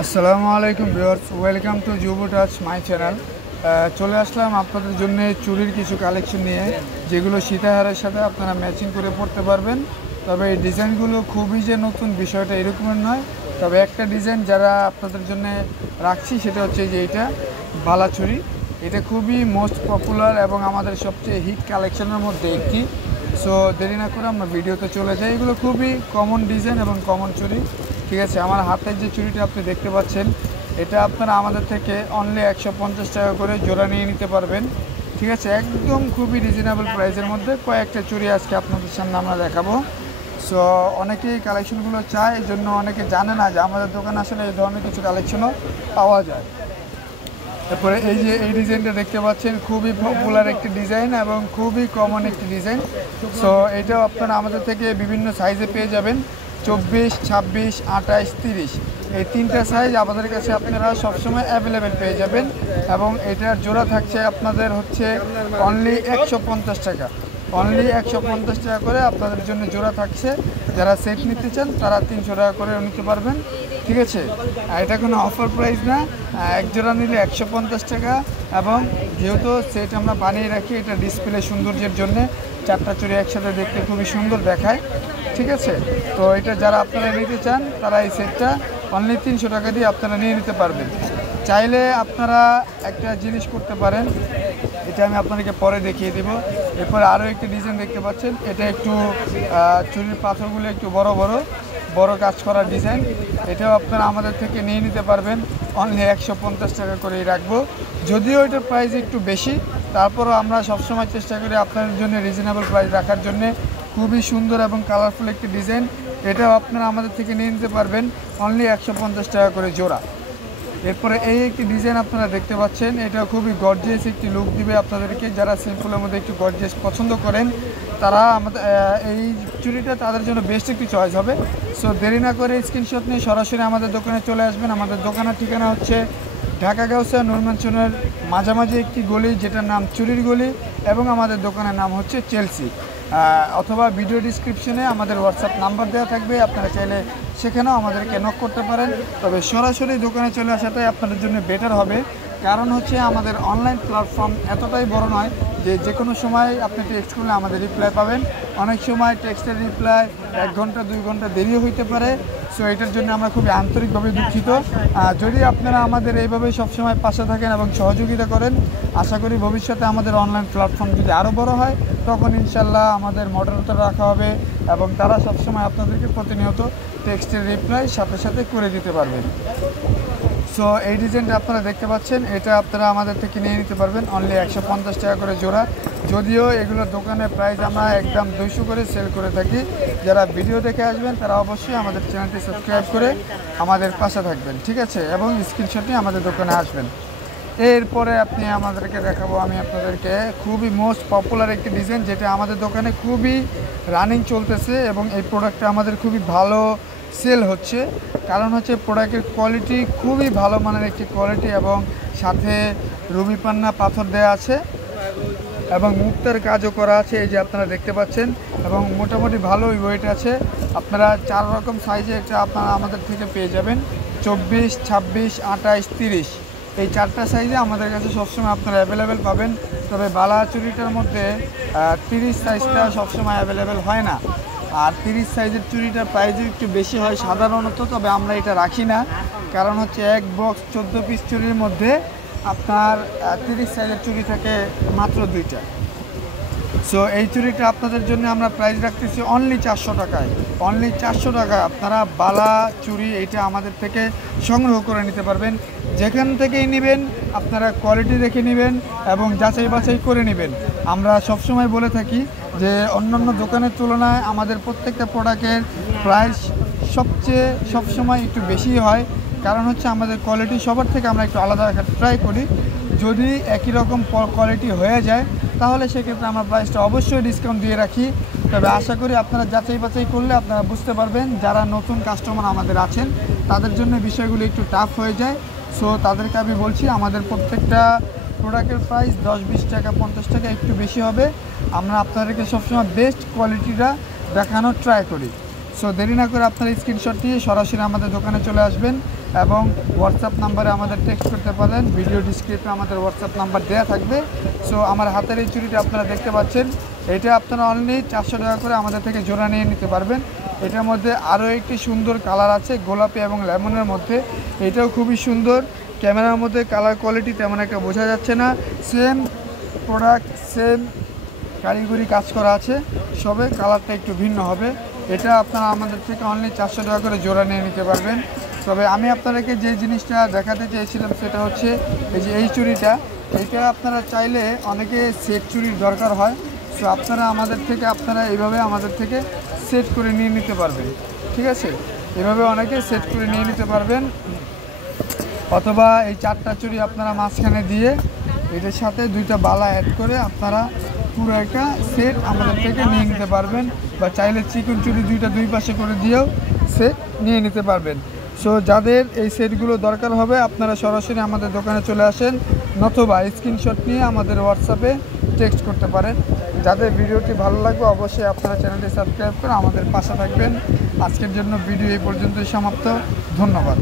আসসালামু আলাইকুম viewers, welcome to যুবু টাচ মাই চ্যানেল। চলে আসলাম আপনাদের জন্য চুড়ির কিছু কালেকশন নিয়ে, যেগুলো সীতাহারের সাথে আপনারা ম্যাচিং করে পড়তে পারবেন। তবে এই ডিজাইনগুলো খুবই যে নতুন বিষয়টা এরকমের নয়। তবে একটা ডিজাইন যারা আপনাদের জন্য রাখছি সেটা হচ্ছে যে এইটা বালা চুড়ি। এটা খুবই মোস্ট পপুলার এবং আমাদের সবচেয়ে হিট কালেকশনের মধ্যে একটি। সো দেরি না করে আমরা ভিডিওতে চলে যাই। এগুলো খুবই কমন ডিজাইন এবং কমন চুড়ি। ঠিক আছে, আমার হাতের যে চুড়িটা আপনি দেখতে পাচ্ছেন, এটা আপনারা আমাদের থেকে অনলি 150 টাকা করে জোড়া নিয়ে নিতে পারবেন। ঠিক আছে, একদম খুবই রিজনেবল প্রাইসের মধ্যে কয়েকটা চুড়ি আজকে আপনাদের সামনে আমরা দেখাবো। সো অনেকেই কালেকশনগুলো চায়, এই জন্য অনেকে জানে না যে আমাদের দোকানে আসলে এই ধরনের কিছু কালেকশনও পাওয়া যায়। তারপরে এই যে এই ডিজাইনটা দেখতে পাচ্ছেন, খুবই পপুলার একটি ডিজাইন এবং খুবই কমন একটি ডিজাইন। সো এটাও আপনারা আমাদের থেকে বিভিন্ন সাইজে পেয়ে যাবেন, 24, 26, 28, 30 এই তিনটা সাইজ আমাদের কাছে আপনারা সবসময় অ্যাভেলেবেল পেয়ে যাবেন। এবং এটার জোড়া থাকছে আপনাদের হচ্ছে অনলি 150 টাকা। অনলি 150 টাকা করে আপনাদের জন্য জোড়া থাকছে। যারা সেট নিতে চান তারা 300 টাকা করে নিতে পারবেন। ঠিক আছে, এটা কোনো অফার প্রাইস না, এক জোড়া নিলে 150 টাকা। এবং যেহেতু সেট আমরা বানিয়ে রাখি এটা ডিসপ্লে সৌন্দর্যের জন্য, চারটা চুড়ি একসাথে দেখতে খুবই সুন্দর দেখায়। ঠিক আছে, তো এটা যারা আপনারা নিতে চান তারা এই সেটটা অনলি 300 টাকা দিয়ে আপনারা নিয়ে নিতে পারবেন। চাইলে আপনারা একটা জিনিস করতে পারেন, এটা আমি আপনাদেরকে পরে দেখিয়ে দেব। এরপরে আরও একটি ডিজাইন দেখতে পাচ্ছেন, এটা একটু চুরির পাথরগুলো একটু বড় কাজ করা ডিজাইন। এটাও আপনারা আমাদের থেকে নিয়ে নিতে পারবেন, অনলি 150 টাকা করেই রাখবো। যদিও এটার প্রাইস একটু বেশি, তারপরও আমরা সবসময় চেষ্টা করি আপনাদের জন্য রিজনেবল প্রাইস রাখার জন্যে। খুবই সুন্দর এবং কালারফুল একটি ডিজাইন, এটাও আপনারা আমাদের থেকে নিয়ে নিতে পারবেন অনলি 150 টাকা করে জোড়া। এরপরে এই একটি ডিজাইন আপনারা দেখতে পাচ্ছেন, এটা খুবই গর্জিয়াস একটি লুক দিবে আপনাদেরকে। যারা সিম্পলের মধ্যে একটু গর্জিয়াস পছন্দ করেন তারা আমাদের এই চুড়িটা তাদের জন্য বেস্ট একটি চয়েস হবে। সো দেরি না করে স্ক্রিনশট নিয়ে সরাসরি আমাদের দোকানে চলে আসবেন। আমাদের দোকানের ঠিকানা হচ্ছে ঢাকা গাউসিয়া নূর ম্যানশনের মাঝামাঝি একটি গলি, যেটার নাম চুরির গলি, এবং আমাদের দোকানের নাম হচ্ছে চেলসি। অথবা ভিডিও ডিসক্রিপশনে আমাদের হোয়াটসঅ্যাপ নাম্বার দেওয়া থাকবে, আপনারা চাইলে সেখানেও আমাদেরকে নক করতে পারেন। তবে সরাসরি দোকানে চলে আসাটাই আপনাদের জন্য বেটার হবে, কারণ হচ্ছে আমাদের অনলাইন প্ল্যাটফর্ম এতটাই বড় নয় যে কোনো সময় আপনি টেক্সট করলে আমাদের রিপ্লাই পাবেন। অনেক সময় টেক্সটের রিপ্লাই 1 ঘন্টা 2 ঘন্টা দেরিও হইতে পারে। সো এটার জন্য আমরা খুবই আন্তরিকভাবে দুঃখিত। যদি আপনারা আমাদের এইভাবেই সবসময় পাশে থাকেন এবং সহযোগিতা করেন, আশা করি ভবিষ্যতে আমাদের অনলাইন প্ল্যাটফর্ম যদি আরও বড় হয় তখন ইনশাল্লাহ আমাদের মডারেটর রাখা হবে এবং তারা সবসময় আপনাদেরকে প্রতিনিয়ত টেক্সটের রিপ্লাই সাথে সাথে করে দিতে পারবেন। সো এই ডিজাইনটা আপনারা দেখতে পাচ্ছেন, এটা আপনারা আমাদের থেকে নিয়ে নিতে পারবেন অনলি 150 টাকা করে জোড়া। যদিও এগুলোর দোকানের প্রাইস আমরা একদম 200 করে সেল করে থাকি। যারা ভিডিও দেখে আসবেন তারা অবশ্যই আমাদের চ্যানেলটি সাবস্ক্রাইব করে আমাদের পাশে থাকবেন। ঠিক আছে, এবং স্ক্রিনশট নিয়ে আমাদের দোকানে আসবেন। এরপরে আমাদেরকে দেখাবো আমি আপনাদেরকে খুবই মোস্ট পপুলার একটি ডিজাইন, যেটা আমাদের দোকানে খুবই রানিং চলতেছে এবং এই প্রোডাক্টটা আমাদের খুবই ভালো সেল হচ্ছে। কারণ হচ্ছে প্রোডাক্টের কোয়ালিটি খুবই ভালো মানের একটি কোয়ালিটি, এবং সাথে রুবি পান্না পাথর দেওয়া আছে এবং মুক্তার কাজও করা আছে, এই যে আপনারা দেখতে পাচ্ছেন। এবং মোটামুটি ভালোই ওয়েট আছে। আপনারা 4 রকম সাইজে এটা আপনারা আমাদের থেকে পেয়ে যাবেন, 24, 26, 28, 30 এই 4টা সাইজে আমাদের কাছে সবসময় আপনারা অ্যাভেলেবেল পাবেন। তবে বালা চুড়িটার মধ্যে 30 সাইজটা সবসময় অ্যাভেলেবেল হয় না, আর 30 সাইজের চুড়িটার প্রাইসও একটু বেশি হয় সাধারণত। তবে আমরা এটা রাখি না, কারণ হচ্ছে এক বক্স 14 পিস চুড়ির মধ্যে আপনার 30 সাইজের চুড়ি থাকে মাত্র 2টা। সো এই চুড়িটা আপনাদের জন্য আমরা প্রাইস রাখতেছি অনলি 400 টাকায়। অনলি 400 টাকা আপনারা বালা চুড়ি এটা আমাদের থেকে সংগ্রহ করে নিতে পারবেন। যেখান থেকেই নেবেন আপনারা কোয়ালিটি দেখে নেবেন এবং যাচাই বাছাই করে নেবেন। আমরা সবসময় বলে থাকি যে অন্যান্য দোকানের তুলনায় আমাদের প্রত্যেকটা প্রোডাক্টের প্রাইস সবসময় একটু বেশি হয়, কারণ হচ্ছে আমাদের কোয়ালিটি সবার থেকে আমরা একটু আলাদা রাখার ট্রাই করি। যদি একই রকম কোয়ালিটি হয়ে যায় তাহলে সেক্ষেত্রে আমরা প্রাইসটা অবশ্যই ডিসকাউন্ট দিয়ে রাখি। তবে আশা করি আপনারা যাচাই বাছাই করলে আপনারা বুঝতে পারবেন। যারা নতুন কাস্টমার আমাদের আছেন তাদের জন্য বিষয়গুলো একটু টাফ হয়ে যায়। সো তাদেরকে আমি বলছি, আমাদের প্রত্যেকটা প্রোডাক্টের প্রাইস 10-20 টাকা 50 টাকা একটু বেশি হবে। আমরা আপনাদেরকে সবসময় বেস্ট কোয়ালিটিটা দেখানোর ট্রাই করি। সো দেরি না করে আপনারা স্ক্রিনশট নিয়ে সরাসরি আমাদের দোকানে চলে আসবেন। এবং হোয়াটসঅ্যাপ নাম্বারে আমাদের টেক্সট করতে পারেন। ভিডিও ডিসক্রিপশনে আমাদের হোয়াটসঅ্যাপ নাম্বার দেওয়া থাকবে। সো আমার হাতের এই চুড়িটা আপনারা দেখতে পাচ্ছেন, এটা আপনারা অনলি 400 টাকা করে আমাদের থেকে জোড়া নিয়ে নিতে পারবেন। এটার মধ্যে আরও একটি সুন্দর কালার আছে গোলাপি এবং লেমনের মধ্যে, এটাও খুবই সুন্দর। ক্যামেরার মধ্যে কালার কোয়ালিটি তেমন একটা বোঝা যাচ্ছে না, সেম প্রোডাক্ট সেম কারিগরি কাজ করা আছে, সবে কালারটা একটু ভিন্ন হবে। এটা আপনারা আমাদের থেকে অনলি 400 টাকা করে জোড়া নিয়ে নিতে পারবেন। তবে আমি আপনাদেরকে যে জিনিসটা দেখাতে চেয়েছিলাম সেটা হচ্ছে এই যে এই চুড়িটা, এইটা আপনারা চাইলে অনেকে সেট চুড়ির দরকার হয়, সো আপনারা আমাদের থেকে এইভাবে আমাদের থেকে সেট করে নিয়ে নিতে পারবেন। ঠিক আছে, এভাবে অনেকে সেট করে নিয়ে নিতে পারবেন, অথবা এই 4টা চুড়ি আপনারা মাঝখানে দিয়ে এটার সাথে 2টা বালা অ্যাড করে আপনারা পুরো একটা সেট আমাদের থেকে নিয়ে নিতে পারবেন, বা চাইলে চিকন চুড়ি 2টা 2 পাশে করে দিয়েও সেট নিয়ে নিতে পারবেন। সো যাদের এই সেটগুলো দরকার হবে আপনারা সরাসরি আমাদের দোকানে চলে আসেন, নতুবা স্ক্রিনশট নিয়ে আমাদের হোয়াটসঅ্যাপে টেক্সট করতে পারেন। যাদের ভিডিওটি ভালো লাগবে অবশ্যই আপনারা চ্যানেলটি সাবস্ক্রাইব করে আমাদের পাশে থাকবেন। আজকের জন্য ভিডিও এই পর্যন্তই সমাপ্ত। ধন্যবাদ।